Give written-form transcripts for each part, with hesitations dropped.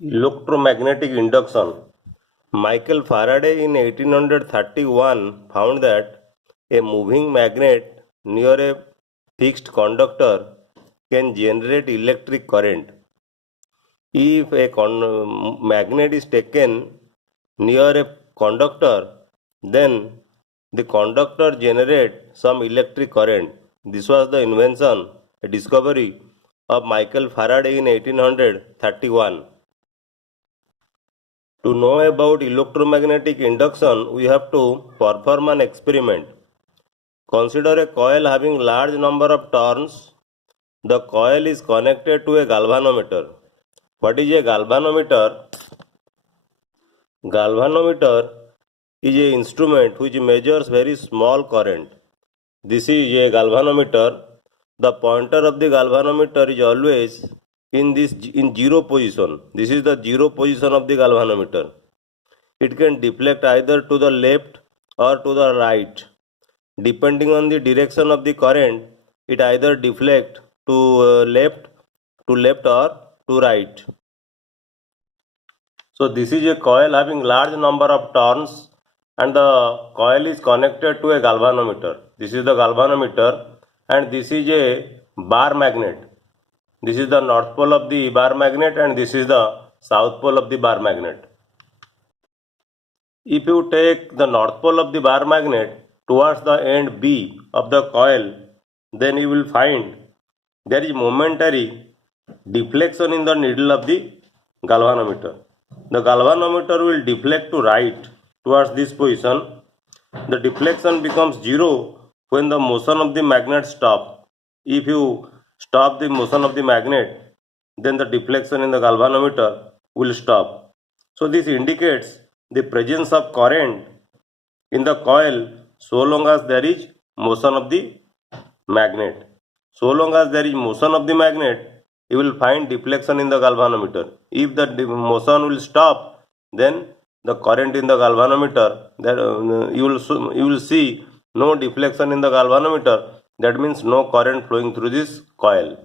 Electromagnetic induction. Michael Faraday in 1831 found that a moving magnet near a fixed conductor can generate electric current. If a magnet is taken near a conductor, then the conductor generates some electric current. This was the invention, a discovery of Michael Faraday in 1831. To know about electromagnetic induction, we have to perform an experiment. Consider a coil having large number of turns. The coil is connected to a galvanometer. What is a galvanometer? Galvanometer is an instrument which measures very small current. This is a galvanometer. The pointer of the galvanometer is always in zero position. This is the zero position of the galvanometer. It can deflect either to the left or to the right. Depending on the direction of the current, it either deflect to left or to right. So this is a coil having large number of turns and the coil is connected to a galvanometer. This is the galvanometer and this is a bar magnet. This is the north pole of the bar magnet and this is the south pole of the bar magnet. If you take the north pole of the bar magnet towards the end B of the coil, then you will find there is momentary deflection in the needle of the galvanometer. The galvanometer will deflect to right towards this position. The deflection becomes zero when the motion of the magnet stops. If you stop the motion of the magnet, then the deflection in the galvanometer will stop. So this indicates the presence of current in the coil so long as there is motion of the magnet. So long as there is motion of the magnet, you will find deflection in the galvanometer. If the motion will stop, then the current in the galvanometer, that you will see no deflection in the galvanometer. That means no current flowing through this coil.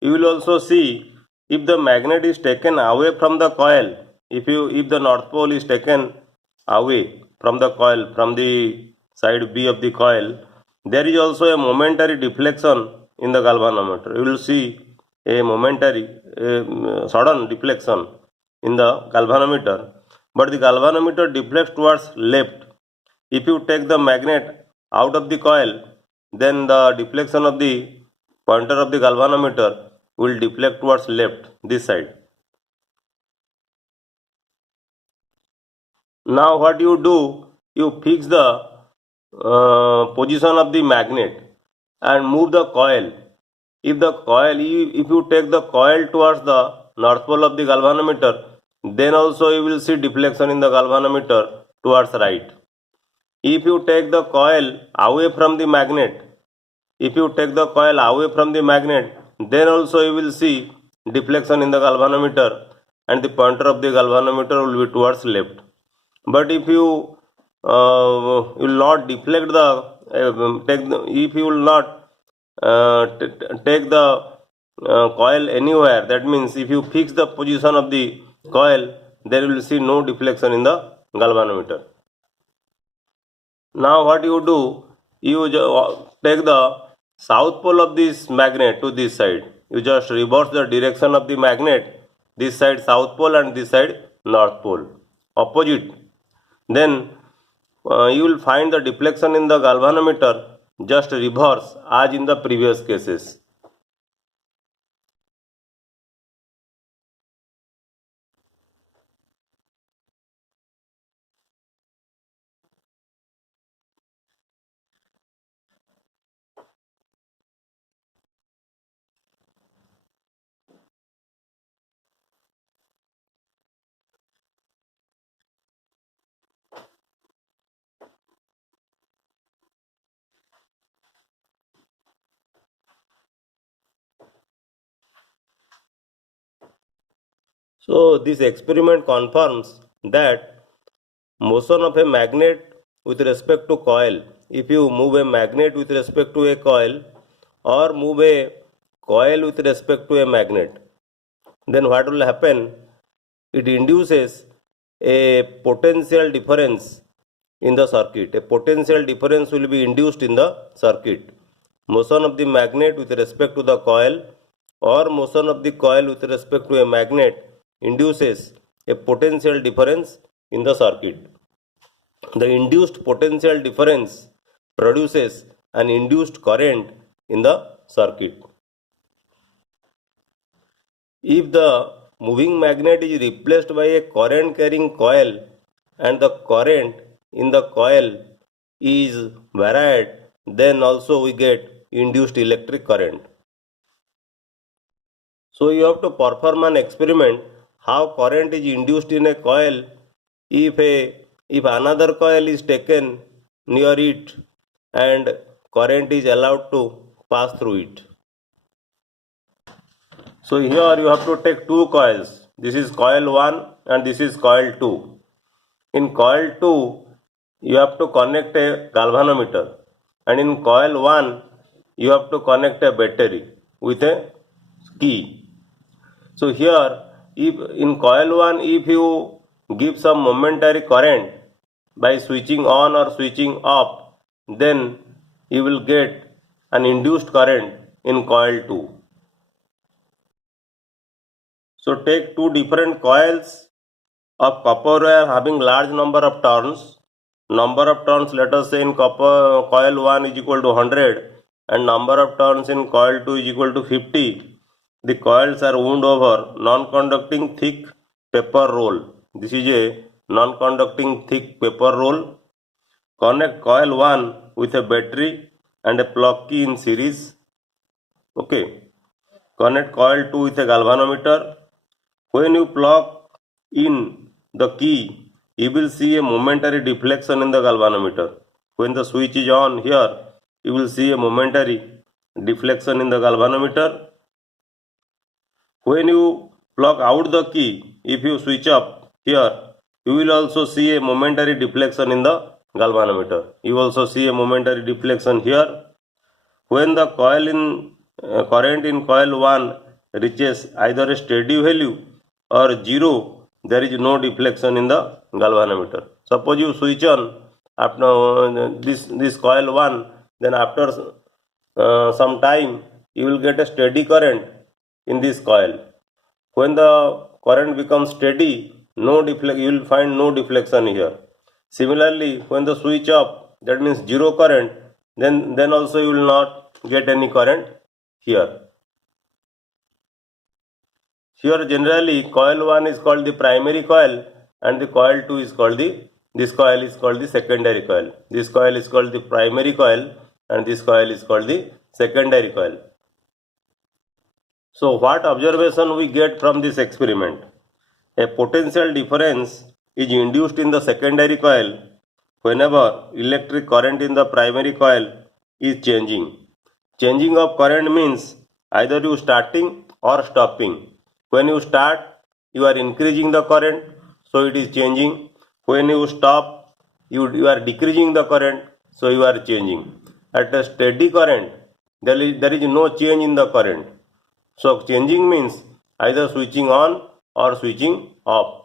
You will also see if the magnet is taken away from the coil. If the north pole is taken away from the coil, from the side B of the coil, there is also a momentary deflection in the galvanometer. You will see a momentary sudden deflection in the galvanometer, but the galvanometer deflects towards left. If you take the magnet out of the coil, then the deflection of the pointer of the galvanometer will deflect towards left, this side. Now what you do, you fix the position of the magnet and move the coil. If you take the coil towards the north pole of the galvanometer, then also you will see deflection in the galvanometer towards right. If you take the coil away from the magnet, then also you will see deflection in the galvanometer and the pointer of the galvanometer will be towards left. But if you will not deflect if you will not take the coil anywhere, that means if you fix the position of the coil, there you will see no deflection in the galvanometer. Now what you do, you take the south pole of this magnet to this side. You just reverse the direction of the magnet, this side south pole and this side north pole, opposite. Then you will find the deflection in the galvanometer just reverse as in the previous cases. So this experiment confirms that motion of a magnet with respect to coil, if you move a magnet with respect to a coil or move a coil with respect to a magnet, then what will happen? It induces a potential difference in the circuit. A potential difference will be induced in the circuit. Motion of the magnet with respect to the coil or motion of the coil with respect to a magnet induces a potential difference in the circuit. The induced potential difference produces an induced current in the circuit. If the moving magnet is replaced by a current carrying coil and the current in the coil is varied, then also we get induced electric current. So you have to perform an experiment how current is induced in a coil if another coil is taken near it and current is allowed to pass through it. So here you have to take two coils. This is coil 1 and this is coil 2. In coil 2 you have to connect a galvanometer, and in coil 1 you have to connect a battery with a key. So here if in coil 1 if you give some momentary current by switching on or switching off, then you will get an induced current in coil 2. So take two different coils of copper wire having large number of turns. Number of turns, let us say in copper coil 1 is equal to 100 and number of turns in coil 2 is equal to 50. The coils are wound over non-conducting thick paper roll. This is a non-conducting thick paper roll. Connect coil 1 with a battery and a plug key in series. Okay. Connect coil 2 with a galvanometer. When you plug in the key, you will see a momentary deflection in the galvanometer. When the switch is on here, you will see a momentary deflection in the galvanometer. When you plug out the key, if you switch up here, you will also see a momentary deflection in the galvanometer. You also see a momentary deflection here. When the current in coil 1 reaches either a steady value or 0, there is no deflection in the galvanometer. Suppose you switch on after this coil 1, then after some time you will get a steady current in this coil. When the current becomes steady, you will find no deflection here. Similarly, when the switch up, that means 0 current, then also you will not get any current here. Here generally coil 1 is called the primary coil and the coil 2 is called this coil is called the secondary coil. This coil is called the primary coil and this coil is called the secondary coil. So what observation we get from this experiment? A potential difference is induced in the secondary coil whenever electric current in the primary coil is changing. Changing of current means either you starting or stopping. When you start, you are increasing the current, so it is changing. When you stop, you are decreasing the current, so you are changing. At a steady current, there is no change in the current. So changing means either switching on or switching off.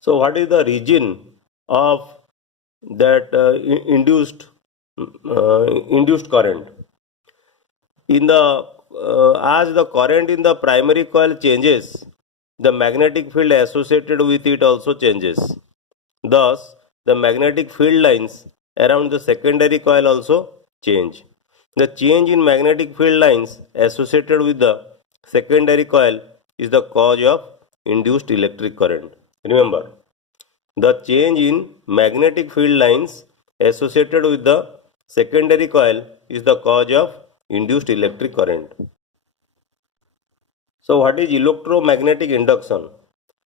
So what is the region of that induced current? In the as the current in the primary coil changes, the magnetic field associated with it also changes. Thus, the magnetic field lines around the secondary coil also change. The change in magnetic field lines associated with the secondary coil is the cause of induced electric current. Remember, the change in magnetic field lines associated with the secondary coil is the cause of induced electric current. So what is electromagnetic induction?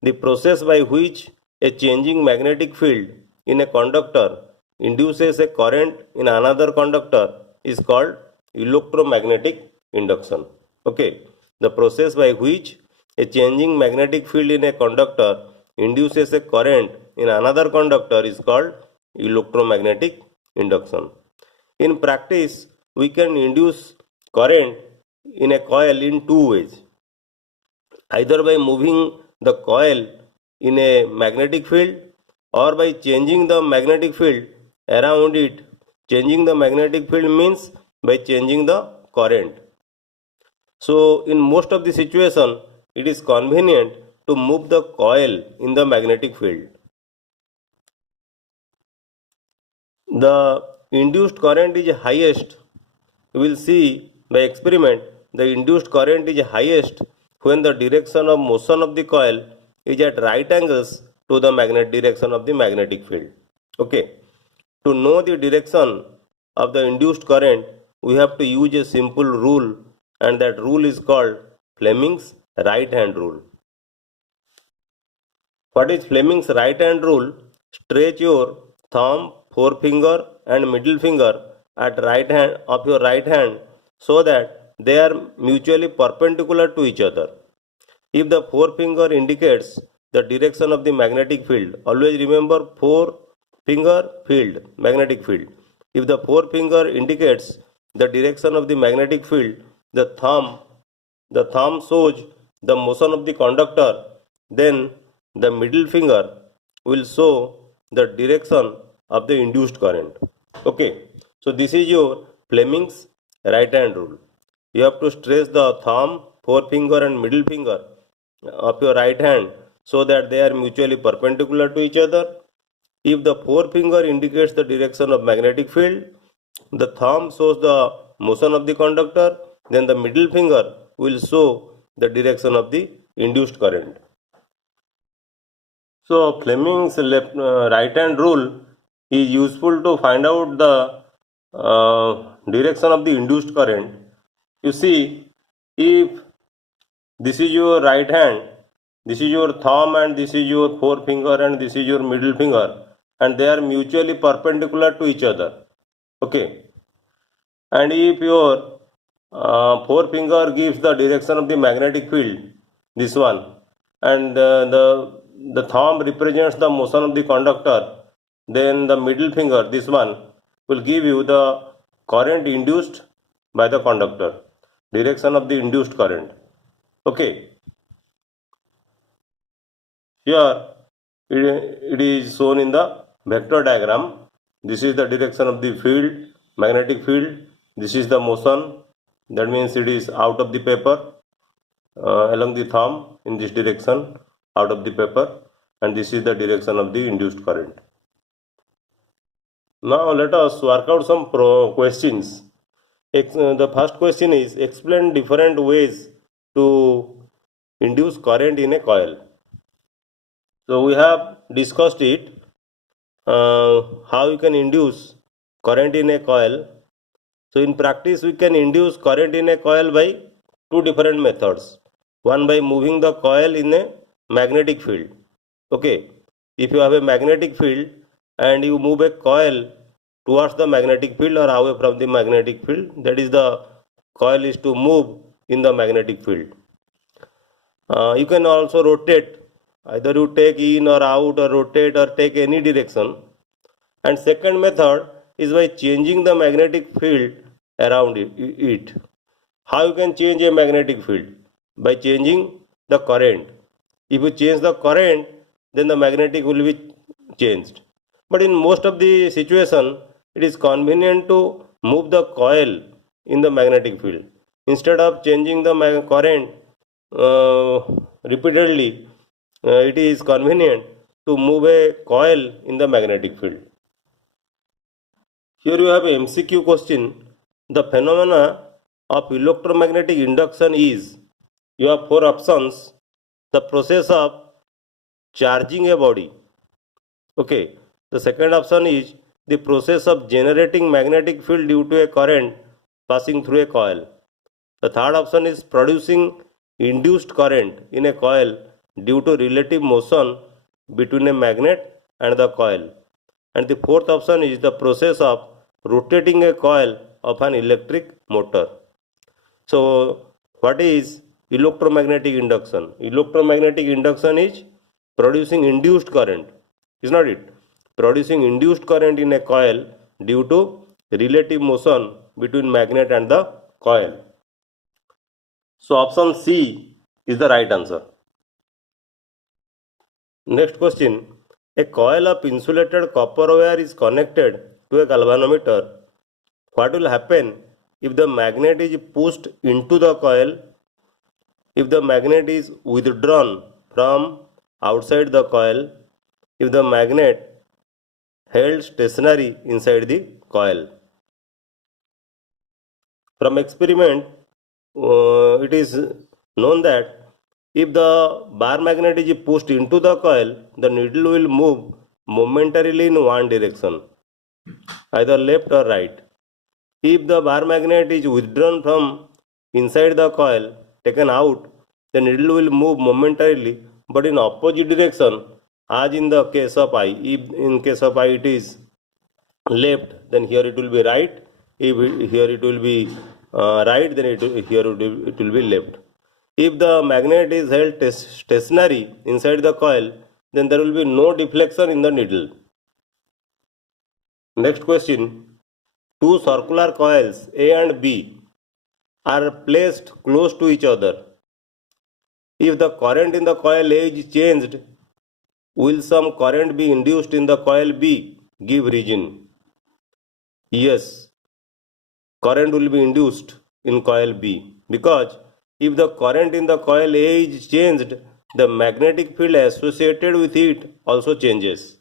The process by which a changing magnetic field in a conductor induces a current in another conductor is called electromagnetic induction. Okay, the process by which a changing magnetic field in a conductor induces a current in another conductor is called electromagnetic induction. In practice, we can induce current in a coil in two ways, either by moving the coil in a magnetic field or by changing the magnetic field around it. Changing the magnetic field means by changing the current. So in most of the situation, it is convenient to move the coil in the magnetic field. The induced current is highest. You will see by experiment the induced current is highest when the direction of motion of the coil is at right angles to the magnet direction of the magnetic field. Okay. To know the direction of the induced current, we have to use a simple rule, and that rule is called Fleming's right hand rule. What is Fleming's right hand rule? Stretch your thumb, forefinger and middle finger at right hand of your right hand so that they are mutually perpendicular to each other. If the forefinger indicates the direction of the magnetic field, always remember forefinger field, magnetic field. If the forefinger indicates the direction of the magnetic field, the thumb shows the motion of the conductor, then the middle finger will show the direction of the induced current. Okay, so this is your Fleming's right hand rule. You have to stretch the thumb, forefinger and middle finger of your right hand so that they are mutually perpendicular to each other. If the forefinger indicates the direction of magnetic field, the thumb shows the motion of the conductor, then the middle finger will show the direction of the induced current. So Fleming's right hand rule is useful to find out the direction of the induced current. You see, if this is your right hand, this is your thumb and this is your forefinger and this is your middle finger, and they are mutually perpendicular to each other. Okay, and if your forefinger gives the direction of the magnetic field, this one, and the thumb represents the motion of the conductor, then the middle finger, this one, will give you the current induced by the conductor, direction of the induced current. Okay, here it is shown in the vector diagram. This is the direction of the field, magnetic field. This is the motion, that means it is out of the paper along the thumb in this direction, out of the paper, and this is the direction of the induced current. Now let us work out some questions. The first question is, explain different ways to induce current in a coil. So we have discussed it, how you can induce current in a coil. So in practice, we can induce current in a coil by two different methods. One, by moving the coil in a magnetic field. Okay, if you have a magnetic field and you move a coil towards the magnetic field or away from the magnetic field, that is, the coil is to move in the magnetic field. You can also rotate, either you take in or out or rotate or take any direction. And second method is by changing the magnetic field around it. How you can change a magnetic field? By changing the current. If you change the current, then the magnetic will be changed. But in most of the situation, it is convenient to move the coil in the magnetic field. Instead of changing the current repeatedly, it is convenient to move a coil in the magnetic field. Here you have a MCQ question. The phenomena of electromagnetic induction is, you have four options. The process of charging a body. Okay. The second option is the process of generating magnetic field due to a current passing through a coil. The third option is producing induced current in a coil due to relative motion between a magnet and the coil. And the fourth option is the process of rotating a coil of an electric motor. So what is electromagnetic induction? Electromagnetic induction is producing induced current, is not it? Producing induced current in a coil due to relative motion between magnet and the coil. So option C is the right answer. Next question. A coil of insulated copper wire is connected to a galvanometer. What will happen if the magnet is pushed into the coil? If the magnet is withdrawn from outside the coil, if the magnet held stationary inside the coil. From experiment, it is known that if the bar magnet is pushed into the coil, the needle will move momentarily in one direction, either left or right. If the bar magnet is withdrawn from inside the coil, taken out, the needle will move momentarily but in opposite direction, as in the case of I. If in case of I it is left, then here it will be right. If here it will be right, then here it will be left. If the magnet is held stationary inside the coil, then there will be no deflection in the needle. Next question. Two circular coils A and B are placed close to each other. If the current in the coil A is changed, will some current be induced in the coil B? Give reason. Yes, current will be induced in coil B, because if the current in the coil A is changed, the magnetic field associated with it also changes.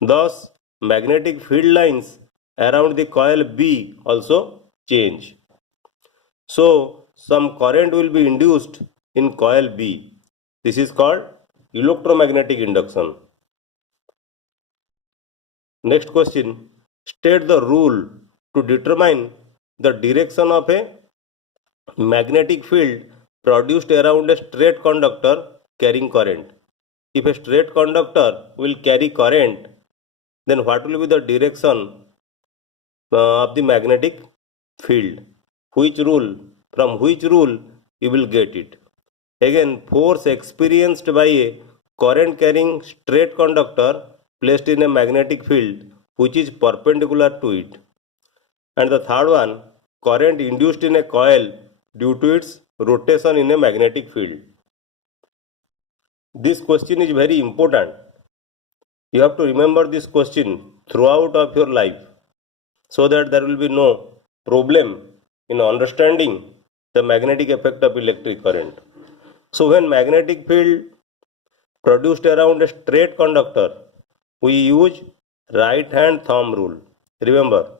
Thus, magnetic field lines around the coil B also change. So, some current will be induced in coil B. This is called electromagnetic induction. Next question. State the rule to determine the direction of a magnetic field produced around a straight conductor carrying current. If a straight conductor will carry current, then what will be the direction of the magnetic field? Which rule? From which rule you will get it? Again, force experienced by a current carrying straight conductor placed in a magnetic field which is perpendicular to it. And the third one, current induced in a coil due to its rotation in a magnetic field. This question is very important. You have to remember this question throughout of your life, so that there will be no problem in understanding the magnetic effect of electric current. So when magnetic field produced around a straight conductor, we use right hand thumb rule. Remember,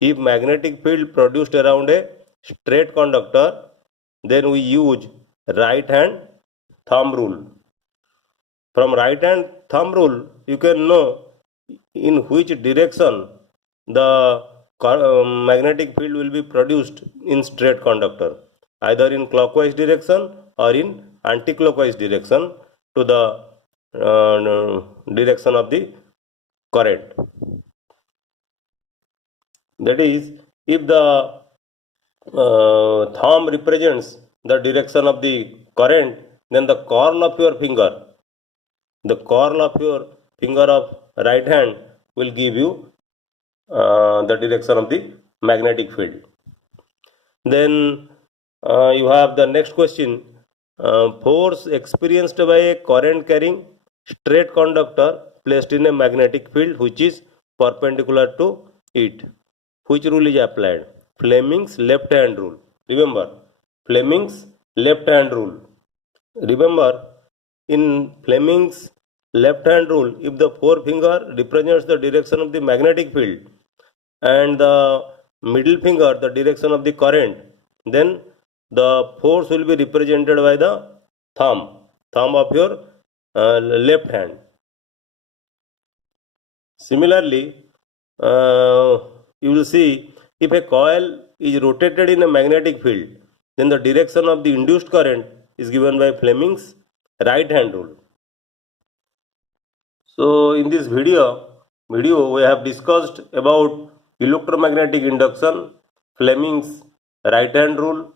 if magnetic field produced around a straight conductor, then we use right hand thumb rule. From right hand thumb rule, you can know in which direction the magnetic field will be produced in straight conductor, either in clockwise direction or in anti-clockwise direction to the direction of the current. That is, if the thumb represents the direction of the current, then the curl of your finger, of right hand will give you the direction of the magnetic field. Then you have the next question. Force experienced by a current carrying straight conductor placed in a magnetic field which is perpendicular to it. Which rule is applied? Fleming's left hand rule. Remember, Fleming's left hand rule. Remember, in Fleming's left hand rule, if the forefinger represents the direction of the magnetic field and the middle finger the direction of the current, then the force will be represented by the thumb of your left hand. Similarly, you will see if a coil is rotated in a magnetic field, then the direction of the induced current is given by Fleming's right hand rule. So in this video we have discussed about electromagnetic induction, Fleming's right hand rule,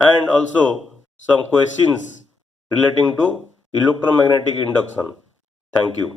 and also some questions relating to electromagnetic induction. Thank you.